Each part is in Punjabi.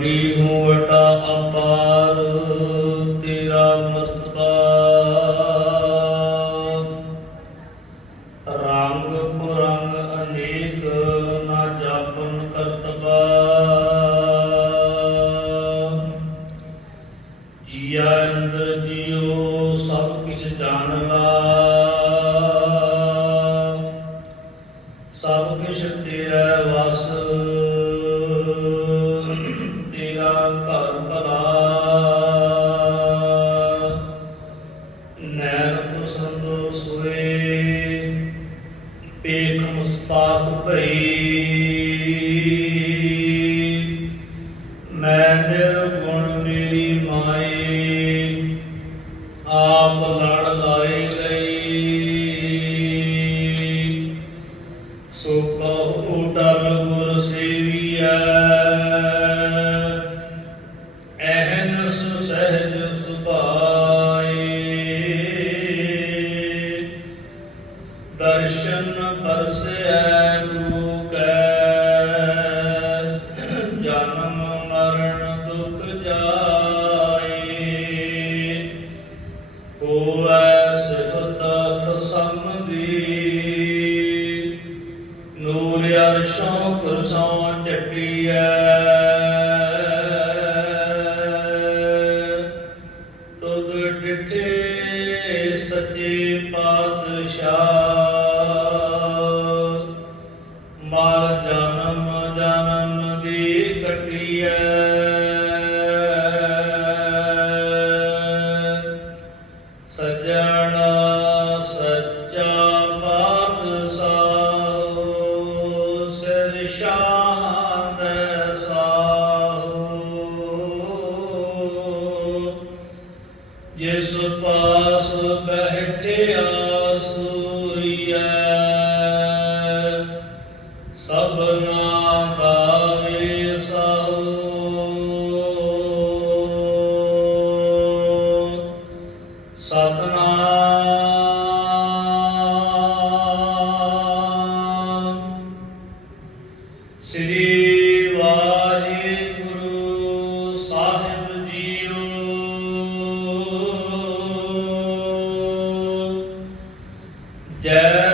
الذي هو ਮਹਿਰ ਗੁਣ ਮੇਰੀ ਮਾਏ ਆਪ ਲੜ ਬੈਠੇ ਸੱਚੇ ਪਾਤਸ਼ਾਹ सुबहटे आसु Yeah.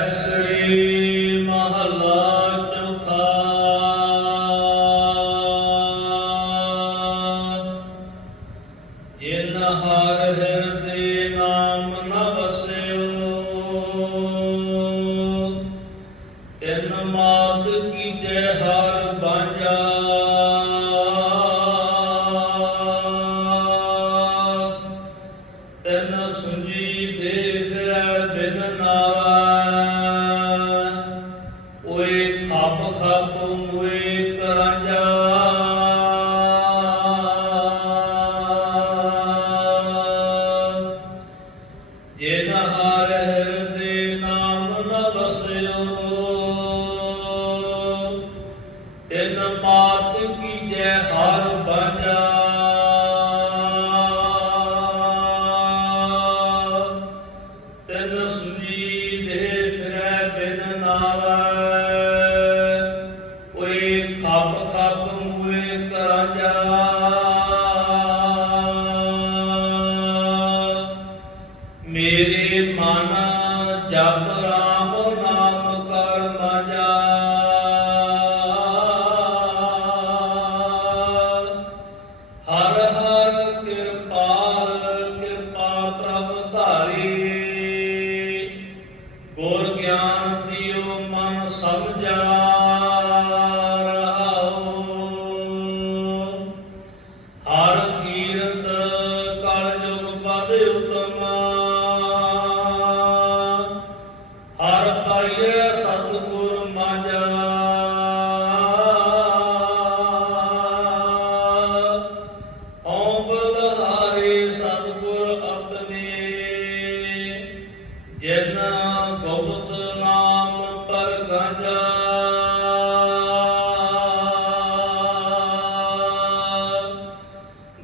Amen.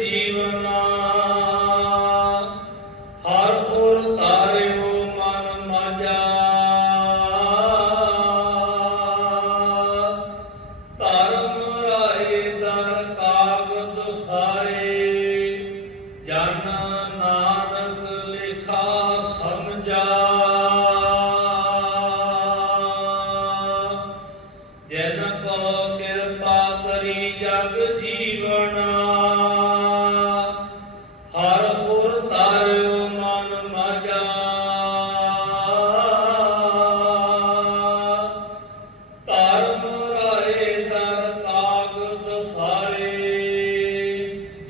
ਜੀਵਨਾ। ਹਰ ਉਰ ਤਾਰਿਓ ਮਨ ਮਾਜਾ। ਧਰਮ ਰਾਏ ਦਰ ਕਾਗ ਦੁਖਾਰੇ ਜਾਨਾ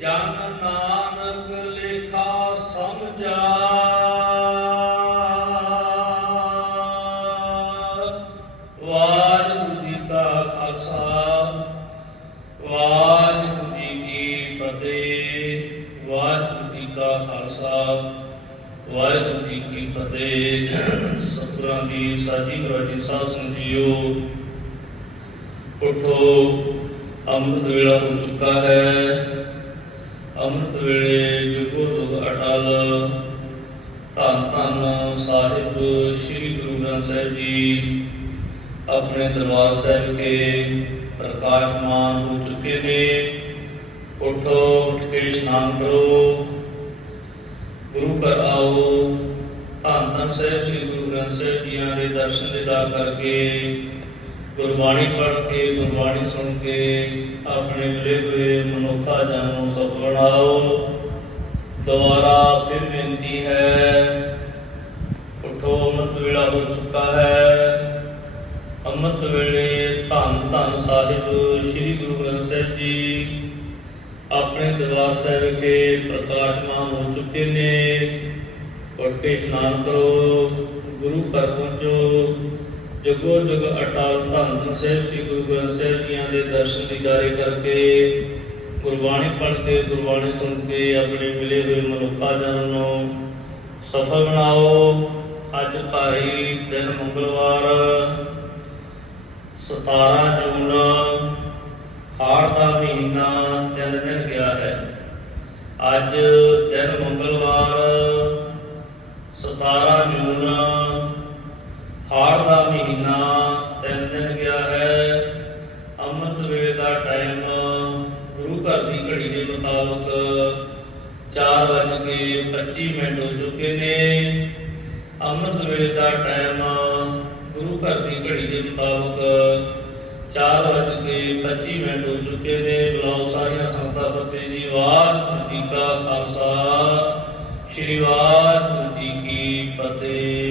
ਜਨ ਨਾਨਕ ਲੇਖਾ ਸਮਝਾ। ਵਾਹਿਗੁਰੂ ਜੀ ਕੀ ਫਤਿਹ ਸਤਿਗੁਰਾਂ ਦੀ ਸਾਜੀ ਗਰਾਜੀ ਸਾਧ ਸੰਜੀਓ ਉਠੋ, ਅੰਮ੍ਰਿਤ ਵੇਲਾ ਹੋ ਚੁੱਕਾ ਹੈ। ਅੰਮ੍ਰਿਤ ਵੇਲੇ ਜੁਗੋ ਤੁਗ ਅਟਲ। ਧੰਨ ਧੰਨ ਸਾਹਿਬ ਸ੍ਰੀ ਗੁਰੂ ਗ੍ਰੰਥ ਸਾਹਿਬ ਜੀ, ਆਪਣੇ ਦਰਬਾਰ ਸਾਹਿਬ ਕੇ ਪ੍ਰਕਾਸ਼ਮਾਨ ਹੋ ਚੁੱਕੇ ਨੇ। ਉਠੋ, ਉੱਠ ਕੇ ਇਸ਼ਨਾਨ ਕਰੋ। ਗੁਰੂ ਘਰ ਆਓ। ਧੰਨ ਧੰਨ ਸਾਹਿਬ ਸ੍ਰੀ ਗੁਰੂ ਗ੍ਰੰਥ ਸਾਹਿਬ ਜੀਆਂ ਦੇ ਦਰਸ਼ਨ ਦਿਦਾਰ ਕਰਕੇ ਗੁਰਬਾਣੀ ਪੜ੍ਹ ਕੇ, ਗੁਰਬਾਣੀ ਸੁਣ ਕੇ ਆਪਣੇ ਮਿਲੇ ਹੋਏ ਮਨੁੱਖਾ ਜਨ ਸਫਲ ਬਣਾਓ ਦੁਬਾਰਾ ਫਿਰ ਬੇਨਤੀ ਹੈ, ਉਠੋ ਅੰਮ੍ਰਿਤ ਵੇਲਾ ਹੋ ਚੁੱਕਾ ਹੈ। ਅੰਮ੍ਰਿਤ ਵੇਲੇ ਧੰਨ ਧੰਨ ਸਾਹਿਬ ਸ੍ਰੀ ਗੁਰੂ ਗ੍ਰੰਥ ਸਾਹਿਬ ਜੀ ਆਪਣੇ ਦਰਬਾਰ ਸਾਹਿਬ ਵਿਖੇ ਪ੍ਰਕਾਸ਼ਮਾਨ ਹੋ ਚੁੱਕੇ ਨੇ। ਉੱਠ ਇਸ਼ਨਾਨ ਕਰੋ, ਗੁਰੂ ਘਰ ਪਹੁੰਚੋ। ਜਗੋ ਜਗ ਅਟਾਲ ਧੰਨ ਧੰਨ ਸਾਹਿਬ, ਸ੍ਰੀ ਗੁਰੂ ਗ੍ਰੰਥ ਸਾਹਿਬ ਜੀਆਂ ਦੇ ਦਰਸ਼ਨ ਦੀਦਾਰੇ ਕਰਕੇ ਗੁਰਬਾਣੀ ਪੜ੍ਹ ਕੇ, ਗੁਰਬਾਣੀ ਸੁਣ ਕੇ ਆਪਣੇ ਮਿਲੇ ਹੋਏ ਮਨੁੱਖਾ ਜਨ ਨੂੰ ਸਫਲ ਬਣਾਓ। ਅੱਜ ਭਾਈ ਦਿਨ ਮੰਗਲਵਾਰ 17 ਜੂਨ ਹਾੜ ਦਾ ਮਹੀਨਾ ਤਿੰਨ ਦਿਨ ਗਿਆ ਹੈ। ਅੱਜ ਦਿਨ ਮੰਗਲਵਾਰ 17 ਜੂਨ ਹਾੜ ਦਾ ਮਹੀਨਾ ਤਿੰਨ ਦਿਨ ਗਿਆ ਹੈ। ਅੰਮ੍ਰਿਤ ਵੇਲੇ ਦਾ ਟਾਈਮ ਗੁਰੂ ਘਰ ਦੀ ਘੜੀ ਦੇ ਮੁਤਾਬਕ 4 ਵਜੇ ਕੇ 25 ਮਿੰਟ ਹੋ ਚੁੱਕੇ ਨੇ। ਅੰਮ੍ਰਿਤ ਵੇਲੇ ਦਾ ਟਾਈਮ ਗੁਰੂ ਘਰ ਦੀ ਘੜੀ ਦੇ ਮੁਤਾਬਕ ਵਜੇ ਕੇ 25 ਮਿੰਟ ਹੋ ਚੁੱਕੇ ਨੇ, ਬੁਲਾਓ ਸਾਰੀਆਂ ਸੰਤਾਂ ਫਤਿਹ ਜੀ, ਵਾਹਿਗੁਰੂ ਜੀ ਕਾ ਖਾਲਸਾ, ਸ੍ਰੀ ਵਾਹਿਗੁਰੂ ਜੀ ਕੀ ਫਤਿਹ।